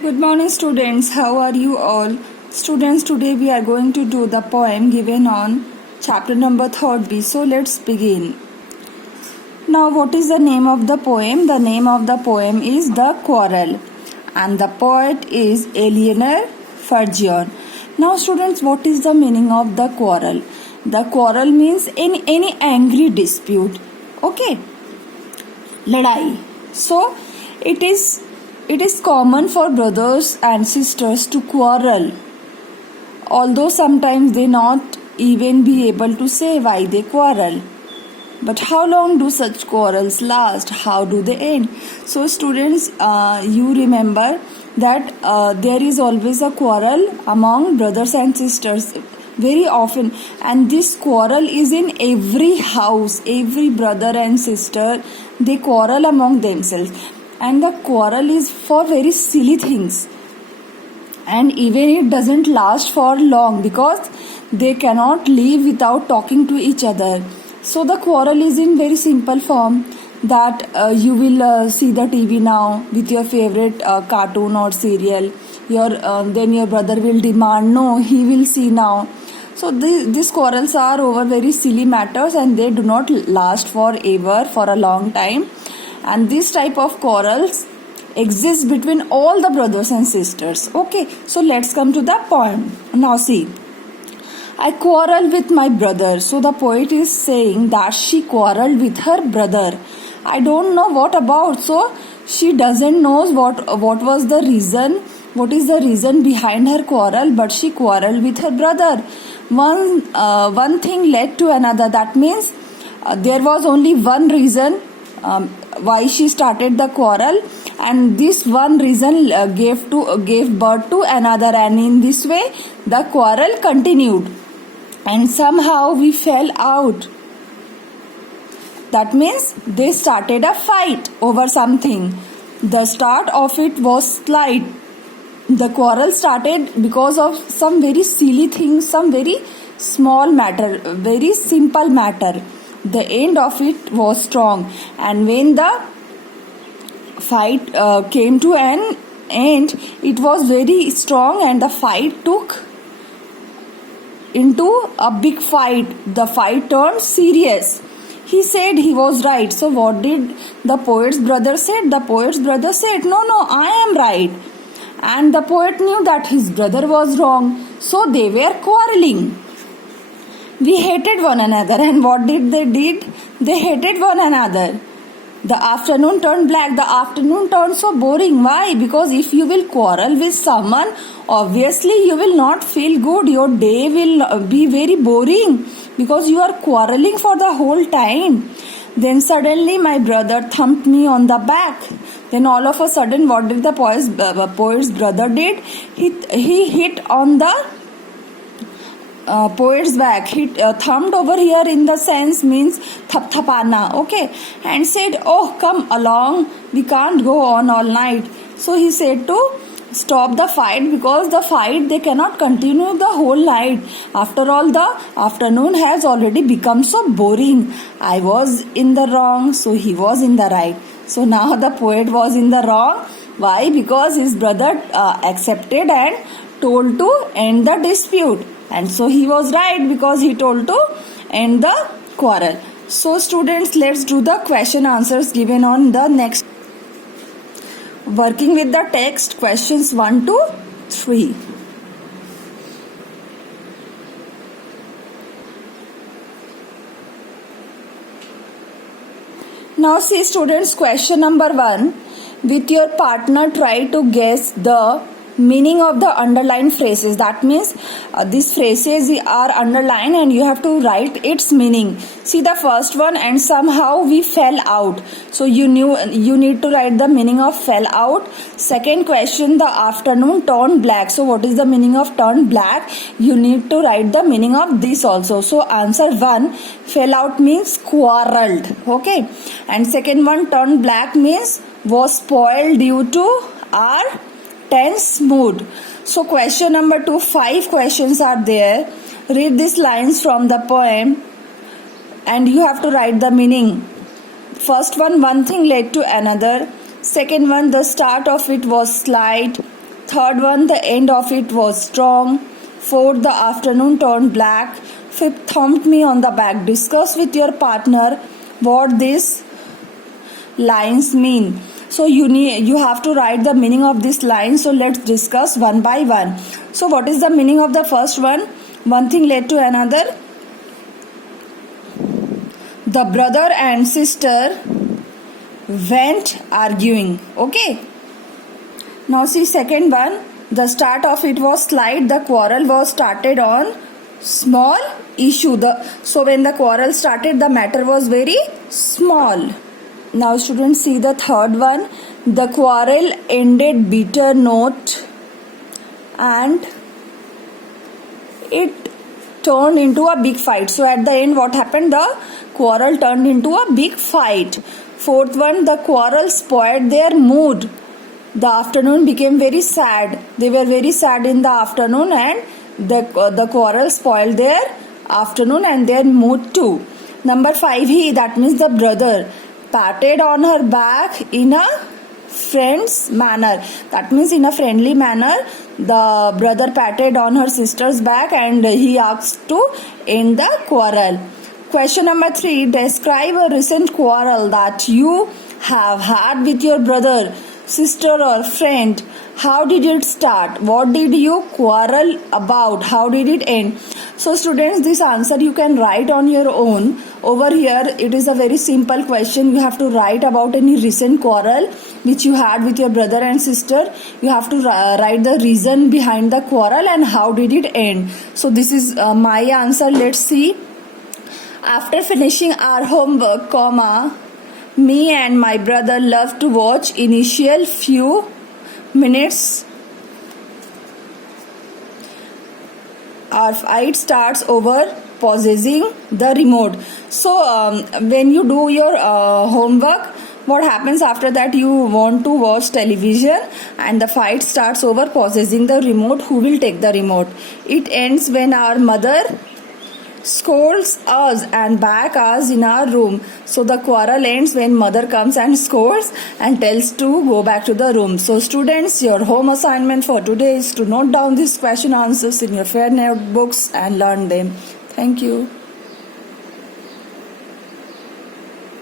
Good morning, students. How are you all? Students, today we are going to do the poem given on chapter number 3rd B. So let's begin. Now, what is the name of the poem? The name of the poem is The Quarrel, and the poet is Eleanor Fergion. Now, students, what is the meaning of the quarrel? The quarrel means in any angry dispute. Okay, ladai. So, it is common for brothers and sisters to quarrel, although sometimes they not even be able to say why they quarrel. But how long do such quarrels last? How do they end? So students, you remember that there is always a quarrel among brothers and sisters very often, and this quarrel is in every house. Every brother and sister, they quarrel among themselves, and the quarrel is for very silly things, and even it doesn't last for long because they cannot live without talking to each other. So the quarrel is in very simple form, that you will see the TV now with your favorite cartoon or serial. Then your brother will demand, no, he will see now. So these quarrels are over very silly matters, and they do not last forever, for a long time. And this type of quarrels exist between all the brothers and sisters. Okay, so let's come to the poem. Now see, I quarrel with my brother. So the poet is saying that she quarreled with her brother. I don't know what about. So she doesn't know what was the reason. What is the reason behind her quarrel? But she quarreled with her brother. One thing led to another. That means there was only one reason why she started the quarrel, and this one reason gave birth to another, and in this way the quarrel continued. And somehow we fell out. That means they started a fight over something. The start of it was slight. The quarrel started because of some very silly thing, some very small matter, very simple matter. The end of it was strong, and when the fight came to an end, it was very strong, and the fight took into a big fight. The fight turned serious. He said he was right. So what did the poet's brother said? The poet's brother said, no, I am right. And the poet knew that his brother was wrong. So they were quarreling. We hated one another, and what did they did? They hated one another. The afternoon turned black. The afternoon turned so boring. Why? Because if you will quarrel with someone, obviously you will not feel good. Your day will be very boring because you are quarreling for the whole time. Then suddenly my brother thumped me on the back. Then all of a sudden, what did the poet's brother did? He hit on the poet's back. He thumped over here in the sense means thapana, okay, and said, oh, come along, we can't go on all night. So he said to stop the fight, because the fight they cannot continue the whole night. After all, the afternoon has already become so boring. I was in the wrong, so he was in the right. So now the poet was in the wrong. Why? Because his brother accepted and told to end the dispute. And so he was right, because he told to end the quarrel. So students, let's do the question answers given on the next. Working with the text, questions 1 to 3. Now see students, question number 1. With your partner, try to guess the meaning of the underlined phrases. That means these phrases are underlined and you have to write its meaning. See the first one, and somehow we fell out. So you need to write the meaning of fell out. Second question, the afternoon turned black. So what is the meaning of turned black? You need to write the meaning of this also. So answer 1, fell out means quarreled. Okay. And second one, turned black means was spoiled due to our tense mood. So question number 2, 5 questions are there. Read these lines from the poem and you have to write the meaning. First one thing led to another. Second one, the start of it was slight. Third one, the end of it was strong. Fourth, the afternoon turned black. Fifth, thumped me on the back. Discuss with your partner what these lines mean. So you have to write the meaning of this line. So let's discuss one by one. So what is the meaning of the first one? One thing led to another. The brother and sister went arguing. Okay. Now see second one. The start of it was slight. The quarrel was started on small issue. So when the quarrel started, the matter was very small. Now students, see the third one. The quarrel ended bitter note and it turned into a big fight. So at the end, what happened? The quarrel turned into a big fight. Fourth one, the quarrel spoiled their mood. The afternoon became very sad. They were very sad in the afternoon, and the quarrel spoiled their afternoon and their mood too. Number 5, he, that means the brother, patted on her back in a friend's manner. That means in a friendly manner, the brother patted on her sister's back and he asked to end the quarrel. Question number 3, describe a recent quarrel that you have had with your brother, sister or friend. How did it start? What did you quarrel about? How did it end? So students, this answer you can write on your own. Over here, it is a very simple question. You have to write about any recent quarrel which you had with your brother and sister. You have to write the reason behind the quarrel and how did it end. So this is my answer. Let's see. After finishing our homework, me and my brother love to watch initial few minutes. Our fight starts over possessing the remote. So when you do your homework, what happens after that? You want to watch television and the fight starts over possessing the remote. Who will take the remote? It ends when our mother scolds us and back us in our room. So the quarrel ends when mother comes and scolds and tells to go back to the room. So students, your home assignment for today is to note down these question answers in your fair notebooks and learn them. Thank you.